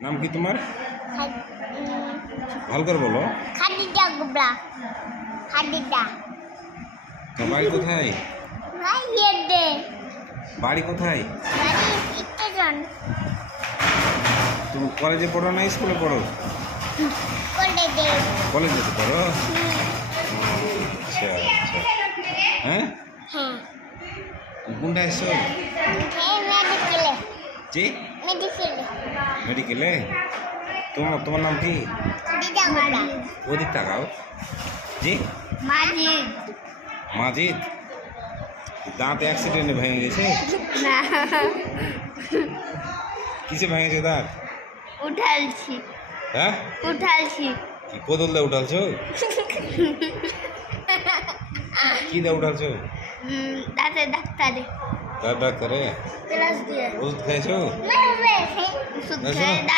নাম কি তোমার? খাদ- ভালো করে বলো। খাদিজা গুবরা খাদিজা তোমার বাড়ি কোথায়? ভাই দে বাড়ি কোথায়? বাড়ি স্টেশন তুমি কলেজে পড়ো না স্কুলে পড়ো? কলেজে কলেজে তো পড়ো। আচ্ছা আচ্ছা। হ্যাঁ, হ্যাঁ তুমি কোনটা এসছো? মেডিকেলে জি, মেডিকেলে মেডিকেলে। তোমার নাম কি? খাদিজা গুবরা ওদিক তাকাও। জি, মাজিদ মাজিদ। দাঁত অ্যাক্সিডেন্টে ভেঙে গেছে? না কিসে ভেঙেছে দাঁত? উঠালছি হ্যাঁ, উঠালছি কি কোদল দিয়ে উঠালছো? কি দিয়ে উঠালছো? দাঁতে ডাক্তারে দাঁত ডাক্তারে ক্লাস দিয়ে ওষুধ খাইছো? ওষুধ না, খেয়ে শোনো।